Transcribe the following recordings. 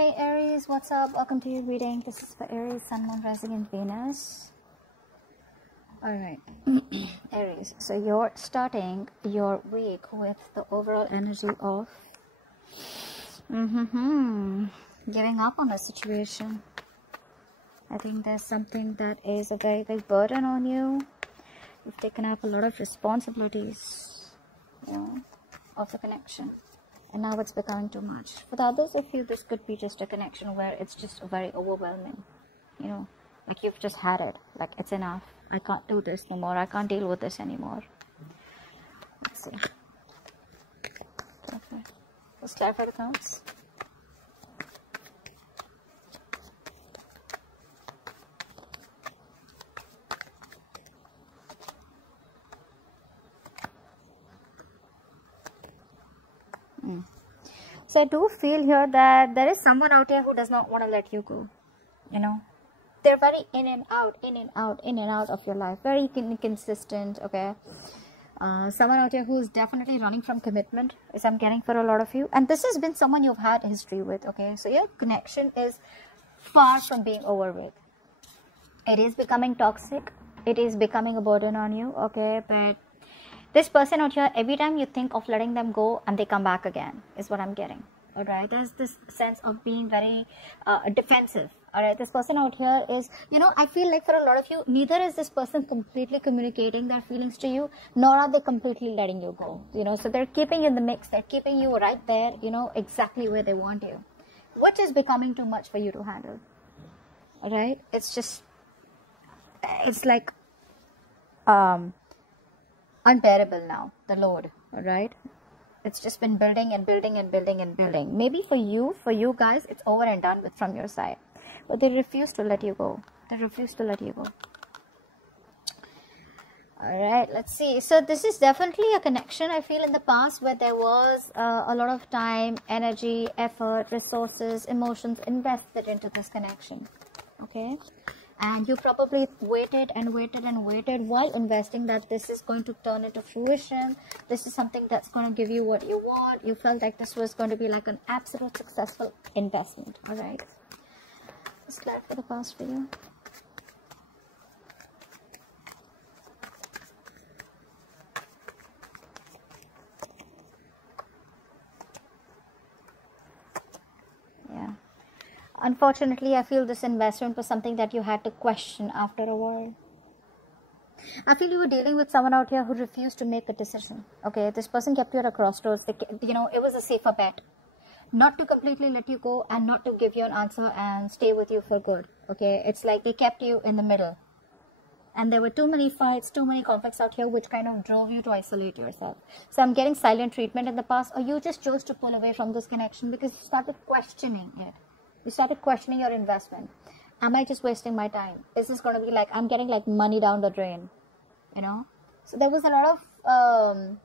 Hey Aries, what's up? Welcome to your reading. This is for Aries, Sun, Moon, Rising, and Venus. Alright, Aries, so you're starting your week with the overall energy of giving up on a situation. I think there's something that is a very big burden on you. You've taken up a lot of responsibilities, of the connection. And now it's becoming too much. For the others of you, this could be just a connection where it's just very overwhelming. Like you've just had it. Like it's enough. I can't do this no more. I can't deal with this anymore. Let's see. Okay. Let's clarify the counts. So I do feel here that there is someone out here who does not want to let you go. They're very in and out of your life. Very inconsistent, okay? Someone out here who is definitely running from commitment, as I'm getting for a lot of you. And this has been someone you've had history with, okay? So your connection is far from being over with. It is becoming toxic. It is becoming a burden on you, okay? But this person out here, every time you think of letting them go and they come back again, is what I'm getting. Alright, there's this sense of being very defensive. Alright, this person out here is, I feel like for a lot of you, neither is this person completely communicating their feelings to you, nor are they completely letting you go. So they're keeping you in the mix, they're keeping you right there, exactly where they want you, which is becoming too much for you to handle. Alright, it's like, unbearable now, the load, all right? It's just been building and building and building and building. Maybe for you guys, it's over and done with from your side. But they refuse to let you go. They refuse to let you go. All right, let's see. So this is definitely a connection, I feel, in the past where there was a lot of time, energy, effort, resources, emotions invested into this connection, okay? And you probably waited and waited and waited while investing that this is going to turn into fruition. This is something that's going to give you what you want. You felt like this was going to be like an absolute successful investment. All right. Let's clarify the past for you. Yeah. Unfortunately, I feel this investment was something that you had to question after a while. I feel you were dealing with someone out here who refused to make a decision. Okay, this person kept you at a crossroads. It was a safer bet not to completely let you go and not to give you an answer and stay with you for good. Okay, it's like they kept you in the middle. And there were too many fights, too many conflicts out here which kind of drove you to isolate yourself. So I'm getting silent treatment in the past, or you just chose to pull away from this connection because you started questioning it. You started questioning your investment. Am I just wasting my time? Is this going to be like, I'm getting like money down the drain, So there was a lot of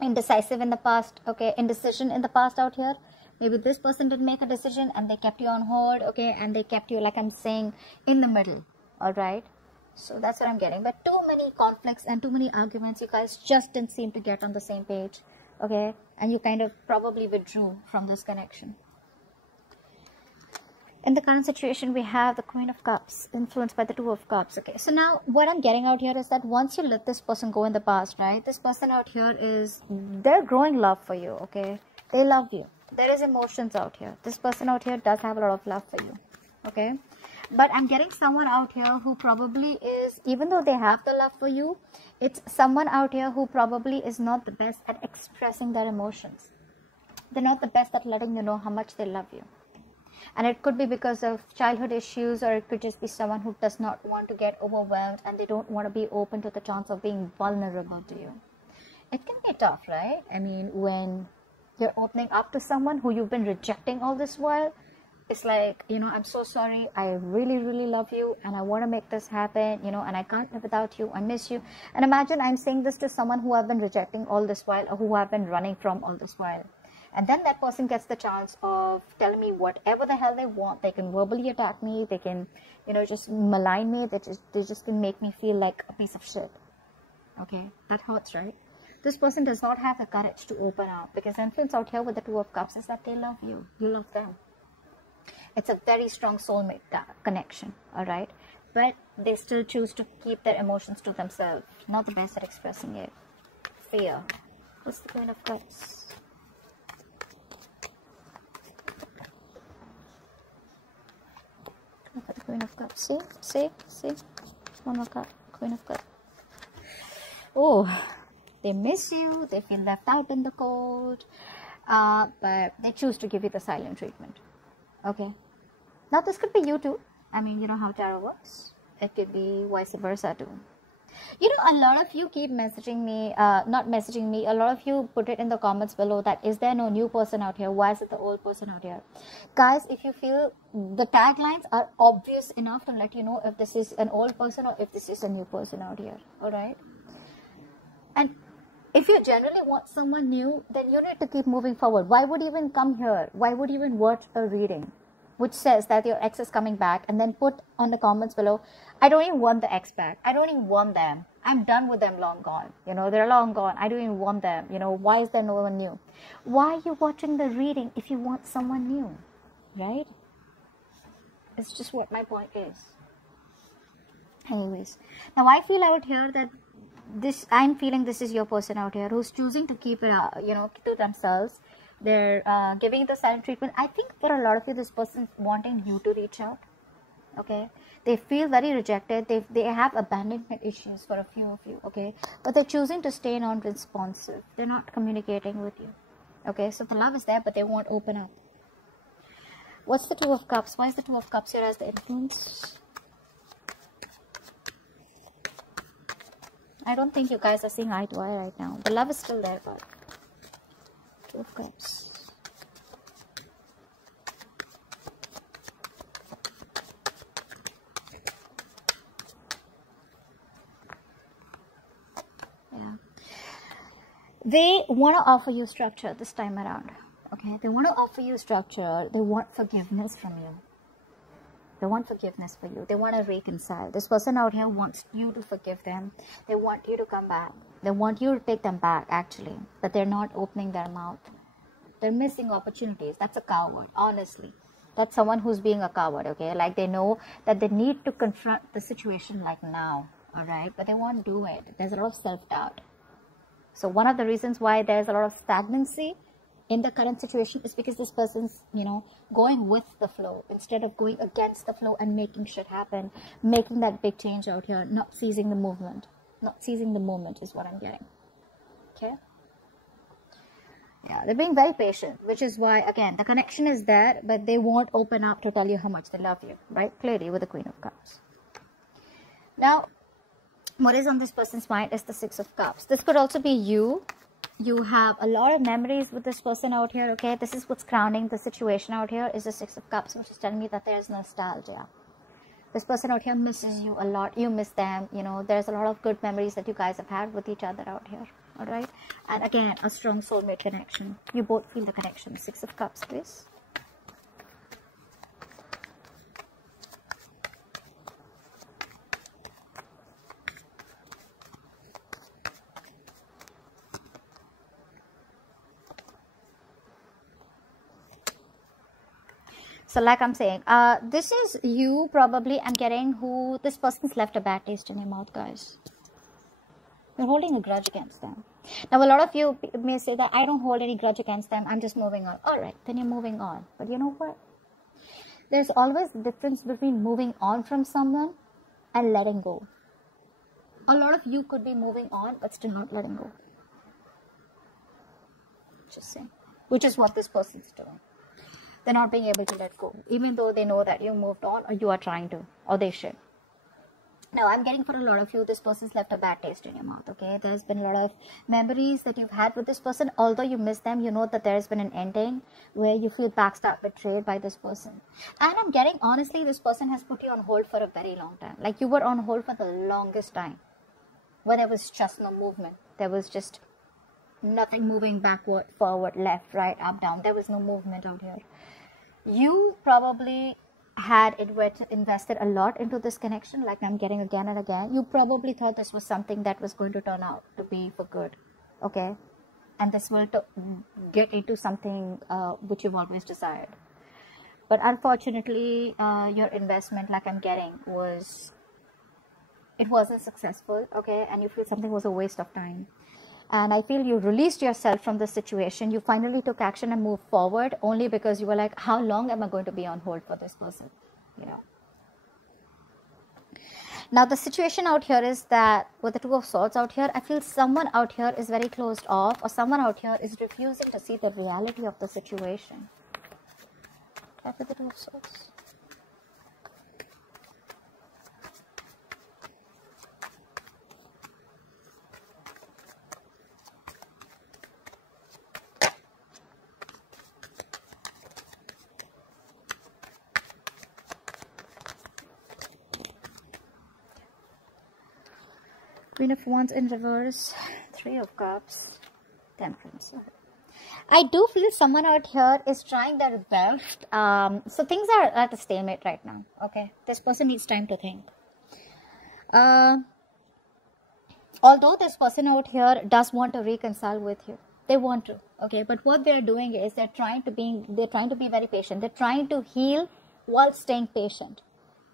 indecisive in the past, okay, indecision in the past out here. Maybe this person didn't make a decision and they kept you on hold, okay, and they kept you, like I'm saying, in the middle, all right? So that's what I'm getting. But too many conflicts and too many arguments, you guys just didn't seem to get on the same page, okay? And you kind of probably withdrew from this connection. In the current situation, we have the Queen of Cups, influenced by the Two of Cups. Okay, so now what I'm getting out here is that once you let this person go in the past, right? This person out here they're growing love for you, okay? They love you. There is emotions out here. This person out here does have a lot of love for you, okay? But I'm getting someone out here who probably is, even though they have the love for you, it's someone out here who probably is not the best at expressing their emotions. They're not the best at letting you know how much they love you. And it could be because of childhood issues, or it could just be someone who does not want to get overwhelmed and they don't want to be open to the chance of being vulnerable to you. It can be tough, right? I mean, when you're opening up to someone who you've been rejecting all this while, it's like, I'm so sorry. I really, really love you and I want to make this happen, and I can't live without you. I miss you. And imagine I'm saying this to someone who I've been rejecting all this while, or who I've been running from all this while. And then that person gets the chance of telling me whatever the hell they want. They can verbally attack me. They can, just malign me. They just can make me feel like a piece of shit. Okay, that hurts, right? This person does not have the courage to open up, because the influence out here with the Two of Cups is that they love you. You love them. It's a very strong soulmate connection, all right? But they still choose to keep their emotions to themselves. Not the best at expressing it. Fear. What's the Queen of Cups? Look at the Queen of Cups. See? One more cup. Queen of Cups. Oh, they miss you. They feel left out in the cold. But they choose to give you the silent treatment. Okay. Now, this could be you too. I mean, you know how tarot works. It could be vice versa too. You know, a lot of you keep messaging me, not messaging me, a lot of you put it in the comments below that, is there no new person out here? Why is it the old person out here? Guys, if you feel the taglines are obvious enough to let you know if this is an old person or if this is a new person out here, alright? And if you generally want someone new, then you need to keep moving forward. Why would you even come here? Why would you even watch a reading which says that your ex is coming back, and then put on the comments below, I don't even want the ex back. I don't even want them. I'm done with them, long gone. You know, they're long gone. I don't even want them. You know, why is there no one new? Why are you watching the reading if you want someone new? Right? It's just what my point is. Anyways, now I feel out here that I'm feeling this is your person out here who's choosing to keep it, you know, to themselves. They're giving the silent treatment. I think for a lot of you, this person's wanting you to reach out. Okay, they feel very rejected. They have abandonment issues for a few of you. Okay, but they're choosing to stay non-responsive. They're not communicating with you. Okay, so the love is there, but they won't open up. What's the Two of Cups? Why is the Two of Cups here as the influence? I don't think you guys are seeing eye to eye right now. The love is still there, but Two of Cups. Yeah. They want to offer you structure this time around. Okay, they want to offer you structure. They want forgiveness from you. They want forgiveness for you. They want to reconcile. This person out here wants you to forgive them. They want you to come back. They want you to take them back, actually. But they're not opening their mouth. They're missing opportunities. That's a coward, honestly. That's someone who's being a coward, okay? Like, they know that they need to confront the situation like now, all right? But they won't do it. There's a lot of self-doubt. So one of the reasons why there's a lot of stagnancy in the current situation is because this person's, you know, going with the flow instead of going against the flow and making shit happen, making that big change out here, not seizing the movement. Not seizing the moment is what I'm getting. Okay? Yeah, they're being very patient, which is why, again, the connection is there, but they won't open up to tell you how much they love you, right? Clearly with the Queen of Cups. Now, what is on this person's mind is the Six of Cups. This could also be you. You have a lot of memories with this person out here, okay? This is what's crowning the situation out here is the Six of Cups, which is telling me that there's nostalgia. This person out here misses you a lot. You miss them, you know. There's a lot of good memories that you guys have had with each other out here, all right? And again, a strong soulmate connection. You both feel the connection. Six of Cups, please. So like I'm saying, this is you probably, I'm getting, who this person's left a bad taste in your mouth, guys. You're holding a grudge against them. Now, a lot of you may say that I don't hold any grudge against them. I'm just moving on. All right, then you're moving on. But you know what? There's always a difference between moving on from someone and letting go. A lot of you could be moving on, but still not letting go. Just saying. Which is what this person's doing. They're not being able to let go, even though they know that you moved on or you are trying to, or they should. Now, I'm getting for a lot of you, this person's left a bad taste in your mouth, okay? There's been a lot of memories that you've had with this person. Although you miss them, you know that there's been an ending where you feel backstabbed, betrayed by this person. And I'm getting, honestly, this person has put you on hold for a very long time. Like, you were on hold for the longest time. Where there was just no movement. There was just nothing moving backward, forward, left, right, up, down. There was no movement out here. You probably had invested a lot into this connection, like I'm getting again and again. You probably thought this was something that was going to turn out to be for good, okay? And this will get into something which you've always desired. but unfortunately your investment, like I'm getting, it wasn't successful, okay, and you feel something was a waste of time. And I feel you released yourself from the situation. You finally took action and moved forward only because you were like, how long am I going to be on hold for this person, you know? Now the situation out here is that with the Two of Swords out here, I feel someone out here is very closed off, or someone out here is refusing to see the reality of the situation. After the Two of Swords. Queen of Wands in reverse, Three of Cups, Temperance. I do feel someone out here is trying their best. So things are at a stalemate right now. Okay, this person needs time to think. Although this person out here does want to reconcile with you, they want to. Okay, but what they're doing is they're trying to be very patient. They're trying to heal while staying patient.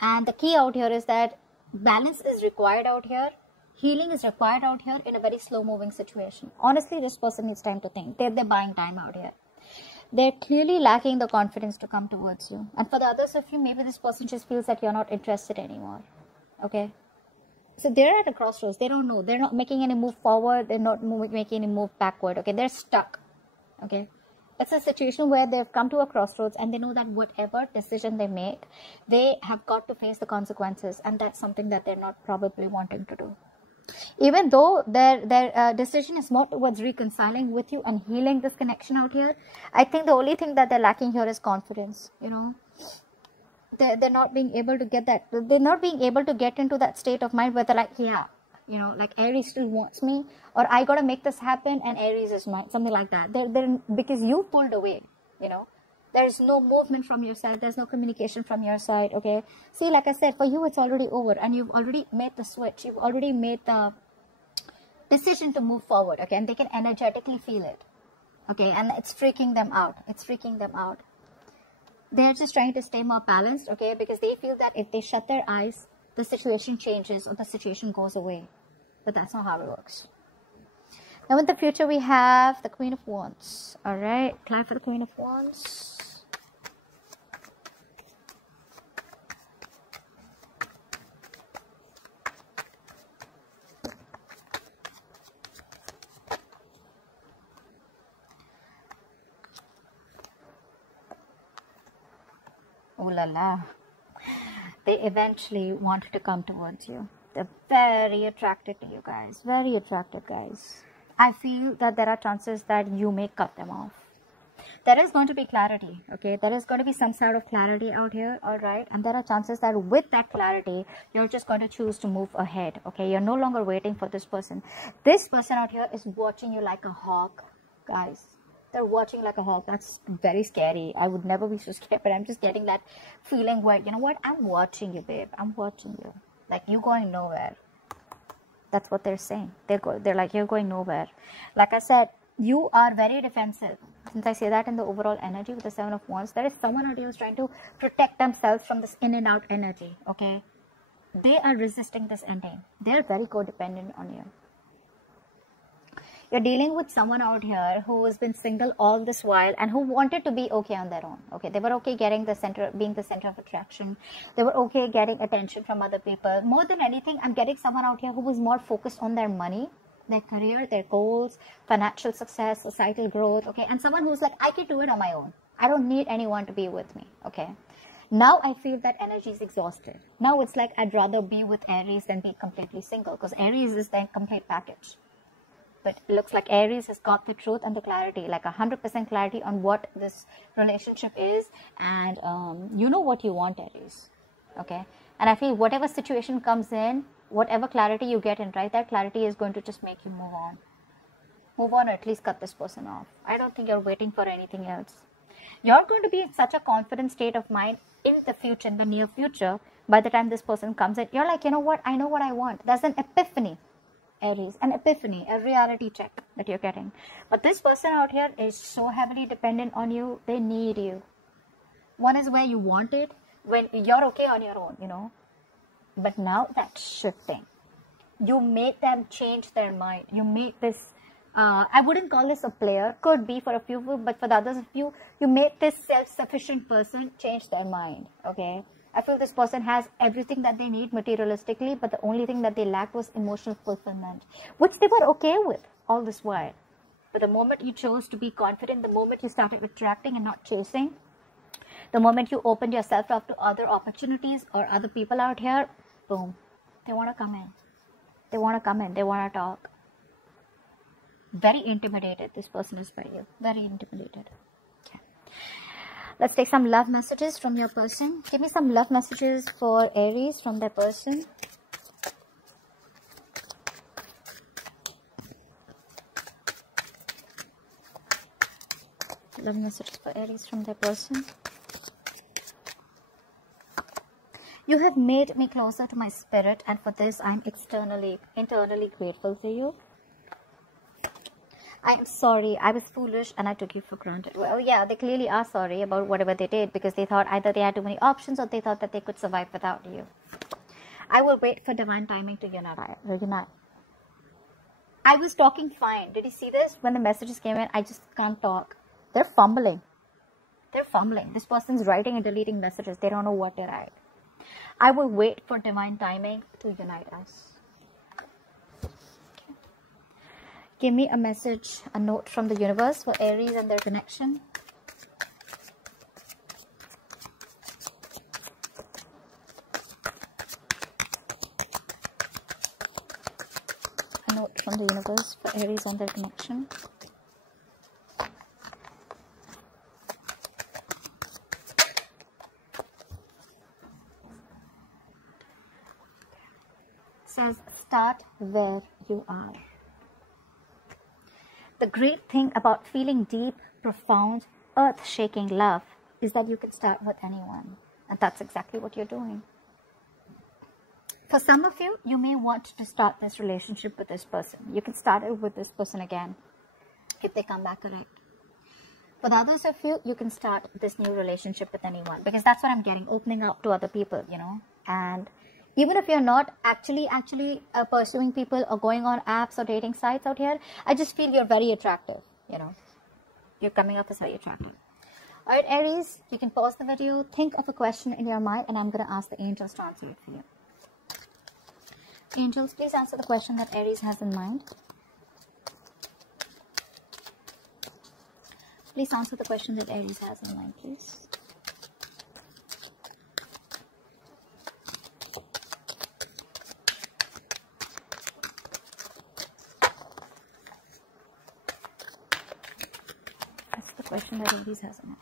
And the key out here is that balance is required out here. Healing is required out here in a very slow-moving situation. Honestly, this person needs time to think. They're buying time out here. They're clearly lacking the confidence to come towards you. And for the others of you, maybe this person just feels that you're not interested anymore. Okay? So they're at a crossroads. They don't know. They're not making any move forward. They're not making any move backward. Okay? They're stuck. Okay? It's a situation where they've come to a crossroads and they know that whatever decision they make, they have got to face the consequences. And that's something that they're not probably wanting to do. Even though their decision is more towards reconciling with you and healing this connection out here, I think the only thing that they're lacking here is confidence, you know. They're not being able to get that. They're not being able to get into that state of mind where they're like, yeah, you know, like Aries still wants me, or I got to make this happen and Aries is mine, something like that. They're because you pulled away, you know. There's no movement from your side. There's no communication from your side, okay? See, like I said, for you, it's already over. And you've already made the switch. You've already made the decision to move forward, okay? And they can energetically feel it, okay? And it's freaking them out. It's freaking them out. They're just trying to stay more balanced, okay? Because they feel that if they shut their eyes, the situation changes or the situation goes away. But that's not how it works. Now in the future, we have the Queen of Wands. All right, clap for the Queen of Wands. Oh la la. They eventually wanted to come towards you. They're very attracted to you guys. Very attracted, guys. I feel that there are chances that you may cut them off. There is going to be clarity, okay? There is going to be some sort of clarity out here, all right? And there are chances that with that clarity, you're just going to choose to move ahead, okay? You're no longer waiting for this person. This person out here is watching you like a hawk, guys. They're watching like a hawk. That's very scary. I would never be so scared, but I'm just getting that feeling where, you know what? I'm watching you, babe. I'm watching you. Like, you're going nowhere. That's what they're saying. They're like, you're going nowhere. Like I said, you are very defensive. Since I say that in the overall energy with the Seven of Wands, there is someone out here who's trying to protect themselves from this in and out energy, okay? They are resisting this ending. They're very codependent on you. You're dealing with someone out here who has been single all this while and who wanted to be okay on their own. Okay, they were okay getting being the center of attraction. They were okay getting attention from other people. More than anything, I'm getting someone out here who was more focused on their money, their career, their goals, financial success, societal growth. Okay, and someone who's like, I can do it on my own. I don't need anyone to be with me. Okay. Now I feel that energy is exhausted. Now it's like I'd rather be with Aries than be completely single, because Aries is the complete package. But it looks like Aries has got the truth and the clarity, like 100% clarity on what this relationship is. And you know what you want, Aries. Okay. And I feel whatever situation comes in, whatever clarity you get in, right, that clarity is going to just make you move on. Move on, or at least cut this person off. I don't think you're waiting for anything else. You're going to be in such a confident state of mind in the future, in the near future. By the time this person comes in, you're like, you know what? I know what I want. There's an epiphany. Aries, an epiphany, a reality check that you're getting. But this person out here is so heavily dependent on you. They need you. One is where you want it, when you're okay on your own, you know. But now that's shifting. You make them change their mind. You make this, I wouldn't call this a player, could be for a few, but for the others of you, you make this self-sufficient person change their mind, okay? I feel this person has everything that they need materialistically, but the only thing that they lacked was emotional fulfillment, which they were okay with all this while. But the moment you chose to be confident, the moment you started attracting and not chasing, the moment you opened yourself up to other opportunities or other people out here, boom, they want to come in. They want to come in. They want to talk. Very intimidated, this person is by you. Very intimidated. Okay. Let's take some love messages from your person. Give me some love messages for Aries from their person. Love messages for Aries from their person. You have made me closer to my spirit, and for this I'm internally grateful to you. I am sorry, I was foolish and I took you for granted. Well, yeah, they clearly are sorry about whatever they did, because they thought either they had too many options or they thought that they could survive without you. I will wait for divine timing to unite. I was talking fine. Did you see this? When the messages came in, I just can't talk. They're fumbling. They're fumbling. This person's writing and deleting messages. They don't know what to write. I will wait for divine timing to unite us. Okay. Give me a message, a note from the universe for Aries and their connection. A note from the universe for Aries and their connection. Says, start where you are. The great thing about feeling deep, profound, earth-shaking love is that you can start with anyone. And that's exactly what you're doing. For some of you, you may want to start this relationship with this person. You can start it with this person again if they come back correct. For the others of you, you can start this new relationship with anyone, because that's what I'm getting, opening up to other people, you know. And even if you're not actually pursuing people or going on apps or dating sites out here, I just feel you're very attractive, you know. You're coming up as very attractive. All right, Aries, you can pause the video, think of a question in your mind, and I'm going to ask the angels to answer it for you. Angels, please answer the question that Aries has in mind. Please answer the question that Aries has in mind, please. That's the question that Aries has in mind.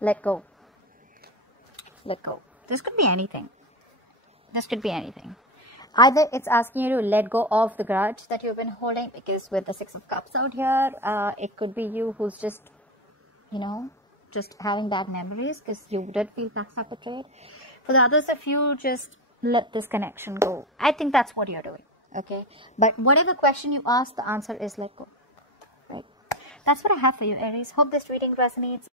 Let go. Let go. This could be anything. This could be anything. Either it's asking you to let go of the grudge that you've been holding, because with the Six of Cups out here, it could be you who's just, you know, just having bad memories because you did feel backstab betrayed. For the others of you, just let this connection go. I think that's what you're doing, okay? But whatever question you ask, the answer is let go, right? That's what I have for you, Aries. Hope this reading resonates.